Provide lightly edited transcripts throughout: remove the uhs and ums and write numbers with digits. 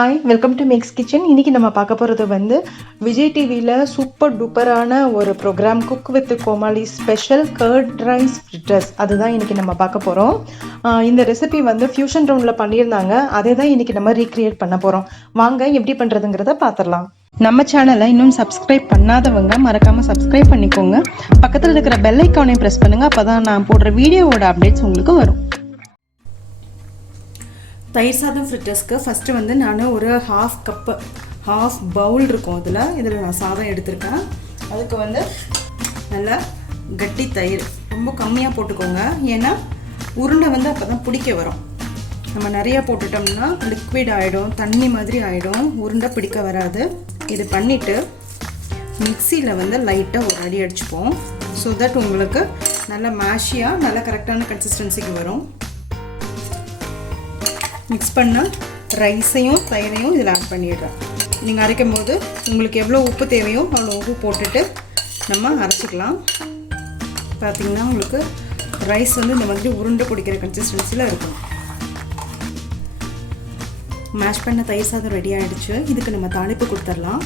Hi, welcome to Max kitchen. இன்றைக்கி நம்ம பார்க்க போகிறது வந்து விஜய் டிவியில் சூப்பர் டூப்பரான ஒரு program cook with Comali special curd rice fritters. அதுதான் இன்றைக்கி நம்ம பார்க்க போகிறோம். இந்த ரெசிபி வந்து ஃபியூஷன் ரவுண்டில் பண்ணியிருந்தாங்க. அதே தான் இன்றைக்கி நம்ம ரீக்ரியேட் பண்ண போகிறோம். வாங்க எப்படி பண்ணுறதுங்கிறத பார்த்துடலாம். நம்ம சேனலை இன்னும் சப்ஸ்கிரைப் பண்ணாதவங்க மறக்காமல் சப்ஸ்கிரைப் பண்ணிக்கோங்க. பக்கத்தில் இருக்கிற பெல் ஐக்கானையும் ப்ரெஸ் பண்ணுங்கள். அப்போ தான் நான் போடுற வீடியோவோட அப்டேட்ஸ் உங்களுக்கு வரும். தயிர் சாதம் ஃப்ரிட்டர்ஸ்க்கு ஃபஸ்ட்டு வந்து நான் ஒரு ஹாஃப் பவுல் இருக்கும். இதில் நான் சாதம் எடுத்திருக்கேன். அதுக்கு வந்து நல்லா கட்டி தயிர் ரொம்ப கம்மியாக போட்டுக்கோங்க. ஏன்னா உருண்டை வந்து அப்போ தான் பிடிக்க வரும். நம்ம நிறையா போட்டுட்டோம்னா லிக்விட் ஆகிடும், தண்ணி மாதிரி ஆகிடும், உருண்டை பிடிக்க வராது. இது பண்ணிவிட்டு மிக்சியில் வந்து லைட்டாக ஒரு அடி அடிச்சுப்போம். ஸோ தட் உங்களுக்கு நல்லா மேஷியாக நல்லா கரெக்டான கன்சிஸ்டன்சிக்கு வரும். மிக்ஸ் பண்ண ரைஸையும் தயிரையும் இதில் ஆட் பண்ணிடுறேன். நீங்கள் அரைக்கும் போது உங்களுக்கு எவ்வளோ உப்பு தேவையோ அவ்வளோ உப்பு போட்டுட்டு நம்ம அரைச்சிக்கலாம். பார்த்திங்கன்னா உங்களுக்கு ரைஸ் வந்து இந்த மாதிரி உருண்டை பிடிக்கிற கன்சிஸ்டன்சியில் இருக்கும். மேஷ் பண்ண தயிர் சாதம் ரெடி ஆகிடுச்சு. இதுக்கு நம்ம தாளிப்பு கொடுத்துடலாம்.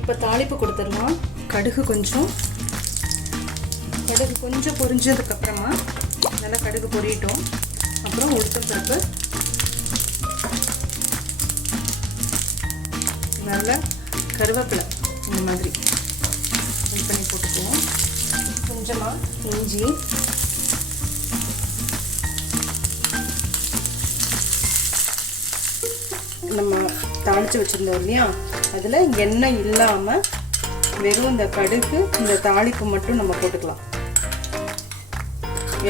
இப்போ தாளிப்பு கொடுத்துடலாம். கடுகு கொஞ்சம் பொரிஞ்சதுக்கப்புறமா நல்லா கடுகு பொரியட்டும். அப்புறம் உளுத்தம் பருப்பு, நல்லா கருவேப்பிலை இந்த மாதிரி இது பண்ணி போட்டுக்குவோம். கொஞ்சமாக இஞ்சி, நம்ம தாளித்து வச்சுருந்தோம் இல்லையா, அதில் எண்ணெய் இல்லாமல் வெறும் இந்த கடுகு இந்த தாளிப்பு மட்டும் நம்ம போட்டுக்கலாம்.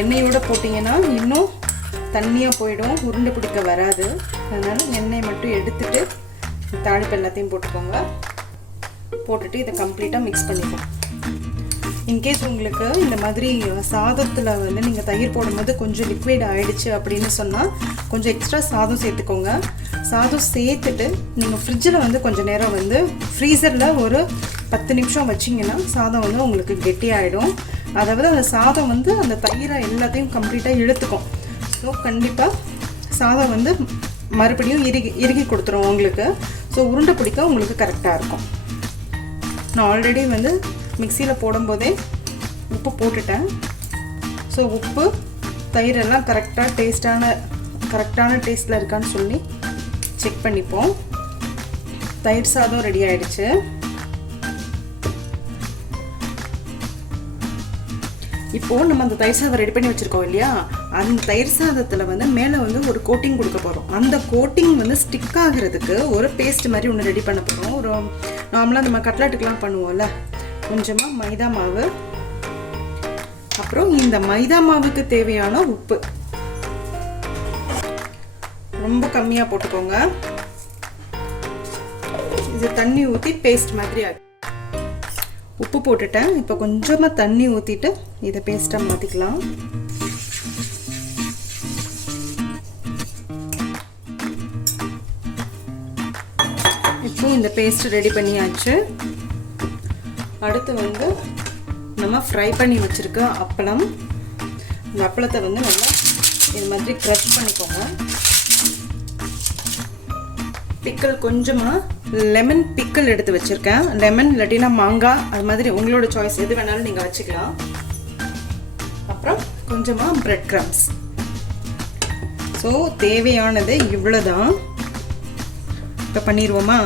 எண்ணெயோடு போட்டிங்கன்னா இன்னும் தண்ணியாக போயிடும், உருண்டை பிடிக்க வராது. அதனால் எண்ணெய் மட்டும் எடுத்துகிட்டு தாளிப்பு எல்லாத்தையும் போட்டுக்கோங்க. போட்டுட்டு இதை கம்ப்ளீட்டாக மிக்ஸ் பண்ணிப்போம். இன்கேஸ் உங்களுக்கு இந்த மாதிரி சாதத்தில் வந்து நீங்கள் தயிர் போடும்போது கொஞ்சம் லிக்விட் ஆகிடுச்சு அப்படின்னு சொன்னால் கொஞ்சம் எக்ஸ்ட்ரா சாதம் சேர்த்துக்கோங்க. சாதம் சேர்த்துட்டு நீங்கள் ஃப்ரிட்ஜில் வந்து கொஞ்சம் நேரம் வந்து ஃப்ரீசரில் ஒரு 10 நிமிஷம் வச்சிங்கன்னா சாதம் வந்து உங்களுக்கு கெட்டியாகிடும். அதாவது அந்த சாதம் வந்து அந்த தயிரை எல்லாத்தையும் கம்ப்ளீட்டாக இழுத்துக்கும். ஸோ கண்டிப்பாக சாதம் வந்து மறுபடியும் இறுகி கொடுத்துரும் உங்களுக்கு. ஸோ உருண்டை பிடிக்க உங்களுக்கு கரெக்டாக இருக்கும். நான் ஆல்ரெடி வந்து மிக்சியில் போடும்போதே உப்பு போட்டுட்டேன். ஸோ உப்பு தயிரெல்லாம் கரெக்டான டேஸ்ட்டில் இருக்கான்னு சொல்லி செக் பண்ணிப்போம். தயிர் சாதம் ரெடி ஆகிடுச்சு. இப்போது நம்ம அந்த தயிர் சாதம் ரெடி பண்ணி வச்சுருக்கோம் இல்லையா, அந்த தயிர் சாதத்தில் வந்து மேலே வந்து ஒரு கோட்டிங் கொடுக்க போகிறோம். அந்த கோட்டிங் வந்து ஸ்டிக் ஆகிறதுக்கு ஒரு பேஸ்ட் மாதிரி ஒன்று ரெடி பண்ண போகிறோம். ஒரு நார்மலாக நம்ம கட்லட்டுக்கெலாம் பண்ணுவோம்ல, கொஞ்சமாக மைதா மாவு, அப்புறம் இந்த மைதா மாவுக்கு தேவையான உப்பு ரொம்ப கம்மியாக போட்டுக்கோங்க. இது தண்ணி ஊற்றி பேஸ்ட் மாதிரி ஆகும். உப்பு போட்டுட்டேன். இப்போ கொஞ்சமாக தண்ணி ஊற்றிட்டு இதை பேஸ்ட்டாக மாற்றிக்கலாம். இப்போ இந்த பேஸ்ட் ரெடி பண்ணியாச்சு. அடுத்து வந்து நம்ம ஃப்ரை பண்ணி வச்சுருக்க அப்பளம். இந்த அப்பளத்தை வந்து நல்லா இது மாதிரி க்ரஷ் பண்ணிக்கோங்க. பிக்கல் கொஞ்சமாக லெமன் பிக்கல் எடுத்து வச்சுருக்கேன். லெமன் இல்லாட்டினா மாங்காய், அது மாதிரி உங்களோட சாய்ஸ் எது வேணாலும் நீங்கள் வச்சுக்கலாம். அப்புறம் கொஞ்சமாக பிரெட் க்ரம்ஸ். ஸோ தேவையானது இவ்வளோதான். இப்போ பண்ணிடுவோமா?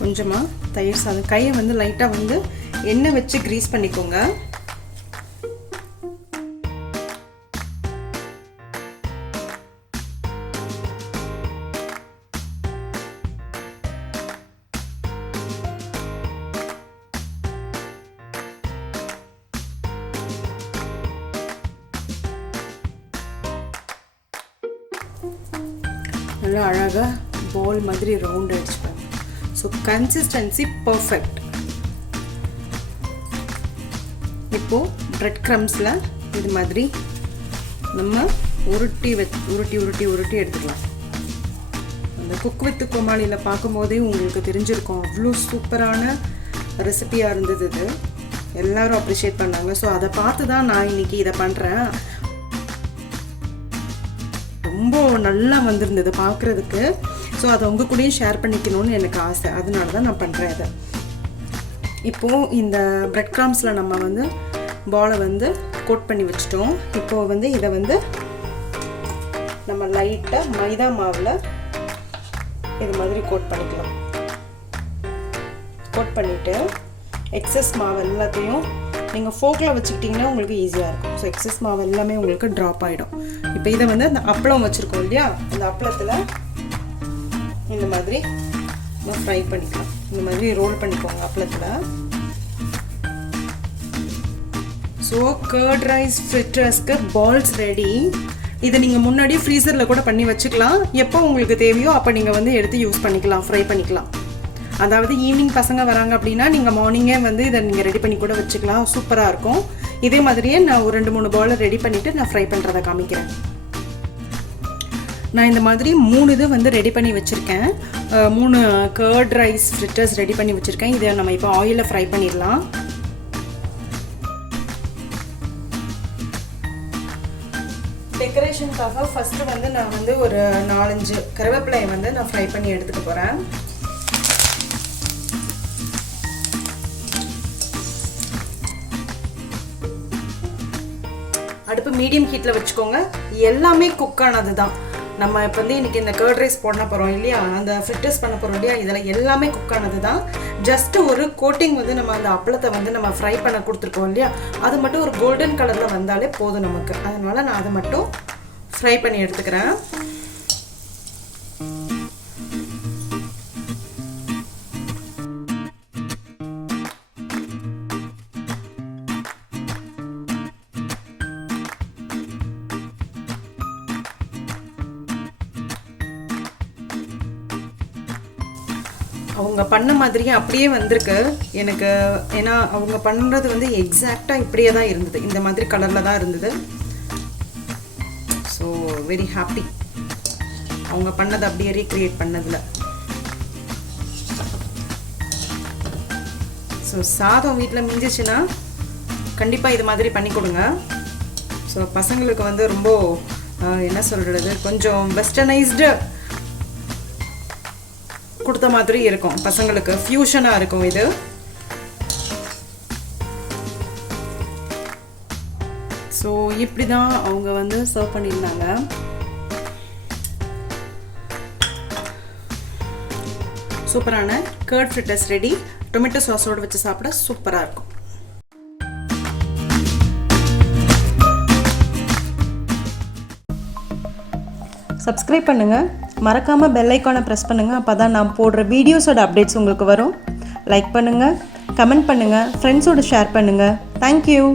கொஞ்சமாக தயிர் சாதம், கையை வந்து லைட்டாக வந்து எண்ணெய் வச்சு க்ரீஸ் பண்ணிக்கோங்க. நல்லா அழகாக பால் மாதிரி ரவுண்ட் அடிச்சுப்பேன். So consistency perfect. இப்போது பிரெட் க்ரம்ஸில் இது மாதிரி நம்ம உருட்டி எடுத்துக்கலாம். அந்த குக் வித் கோமாளியில் பார்க்கும்போதே உங்களுக்கு தெரிஞ்சிருக்கும், அவ்வளோ சூப்பரான ரெசிபியாக இருந்தது. இது எல்லோரும் அப்ரிஷியேட் பண்ணாங்க. ஸோ அதை பார்த்து தான் நான் இன்றைக்கி இதை பண்ணுறேன். ரொம்ப நல்லா வந்திருந்தது பார்க்குறதுக்கு. ஸோ அதை உங்கள் கூடயும் ஷேர் பண்ணிக்கணும்னு எனக்கு ஆசை, அதனால தான் நான் பண்ணுறேன் இதை. இப்போது இந்த பிரெட் கிராம்ஸில் நம்ம வந்து பாலை வந்து கோட் பண்ணி வச்சிட்டோம். இப்போது வந்து இதை வந்து நம்ம லைட்டாக மைதா மாவில் இது மாதிரி கோட் பண்ணிக்கலாம். கோட் பண்ணிவிட்டு எக்ஸஸ் மாவு எல்லாத்தையும் நீங்கள் ஃபோக்கில் வச்சுக்கிட்டிங்கன்னா உங்களுக்கு ஈஸியாக இருக்கும். ஸோ எக்ஸஸ் மாவு எல்லாமே உங்களுக்கு ட்ராப் ஆகிடும். இப்போ இதை வந்து அந்த அப்பளம் வச்சுருக்கோம் இல்லையா, அந்த அப்பளத்தில் இந்த மாதிரி நம்ம ஃப்ரை பண்ணிக்கலாம். இந்த மாதிரி ரோல் பண்ணிக்கோங்க அப்பளத்தில். ஸோ கர்ட் ரைஸ் ஃப்ரிட்டர்ஸ்க்கு பால்ஸ் ரெடி. இதை நீங்கள் முன்னாடி ஃப்ரீசரில் கூட பண்ணி வச்சுக்கலாம். எப்போ உங்களுக்கு தேவையோ அப்போ நீங்கள் வந்து எடுத்து யூஸ் பண்ணிக்கலாம், ஃப்ரை பண்ணிக்கலாம். அதாவது ஈவினிங் பசங்க வராங்க அப்படின்னா நீங்கள் மார்னிங்கே வந்து இதை நீங்கள் ரெடி பண்ணி கூட வச்சுக்கலாம், சூப்பராக இருக்கும். இதே மாதிரியே நான் ஒரு 2-3 பாலை ரெடி பண்ணிவிட்டு நான் ஃப்ரை பண்ணுறதை காமிக்கிறேன். நான் இந்த மாதிரி 3 இது வந்து ரெடி பண்ணி வச்சுருக்கேன். 3 கர்ட் ரைஸ் ஃப்ரிட்டர்ஸ் ரெடி பண்ணி வச்சுருக்கேன். இதை நம்ம இப்போ ஆயிலில் ஃப்ரை பண்ணிடலாம். டெக்கரேஷனுக்காக ஃபஸ்ட்டு வந்து நான் வந்து ஒரு 4-5 கருவேப்பிலையை வந்து நான் ஃப்ரை பண்ணி எடுத்துக்க போகிறேன். அடுப்பு மீடியம் ஹீட்டில் வச்சுக்கோங்க. எல்லாமே குக் ஆனது தான். நம்ம இப்போ வந்து இன்றைக்கி இந்த கர்ட் ரைஸ் போட போகிறோம் இல்லையா, அந்த ஃப்ரிட்டர்ஸ் பண்ண போகிறோம் இல்லையா, இதில் எல்லாமே குக் ஆனது தான். ஜஸ்ட்டு ஒரு கோட்டிங் வந்து நம்ம அந்த அப்பளத்தை வந்து நம்ம ஃப்ரை பண்ண கொடுத்துருக்கோம் இல்லையா, அது மட்டும் ஒரு கோல்டன் கலரில் வந்தாலே போதும் நமக்கு. அதனால் நான் அதை மட்டும் ஃப்ரை பண்ணி எடுத்துக்கிறேன். அவங்க பண்ண மாதிரியே அப்படியே வந்திருக்கு எனக்கு. ஏன்னா அவங்க பண்ணுறது வந்து எக்ஸாக்டாக இப்படியே தான் இருந்தது, இந்த மாதிரி கலரில் தான் இருந்தது. ஸோ வெரி ஹாப்பி அவங்க பண்ணதை அப்படியே ரீக்ரியேட் பண்ணதில். ஸோ சாதம் வீட்டில் மிஞ்சிச்சுன்னா கண்டிப்பாக இது மாதிரி பண்ணி கொடுங்க. ஸோ பசங்களுக்கு வந்து ரொம்ப என்ன சொல்கிறது, கொஞ்சம் வெஸ்டர்னைஸ்டு கொடுத்த மாதிரி இருக்கும். பசங்களுக்கு ஃபியூஷனாக இருக்கும் இது. ஸோ இப்படி தான் அவங்க வந்து சர்வ் பண்ணியிருந்தாங்க. சூப்பரான கர்ட் ஃப்ரிட்டர்ஸ் ரெடி. டொமேட்டோ சாஸோடு வச்சு சாப்பிட சூப்பராக இருக்கும். சப்ஸ்கிரைப் பண்ணுங்கள், மறக்காமல் பெல் ஐக்கானை ப்ரெஸ் பண்ணுங்கள். அப்போ தான் நான் போடுற வீடியோஸோட அப்டேட்ஸ் உங்களுக்கு வரும். லைக் பண்ணுங்கள், கமெண்ட் பண்ணுங்கள், ஃப்ரெண்ட்ஸோடு ஷேர் பண்ணுங்கள். தேங்க்யூ.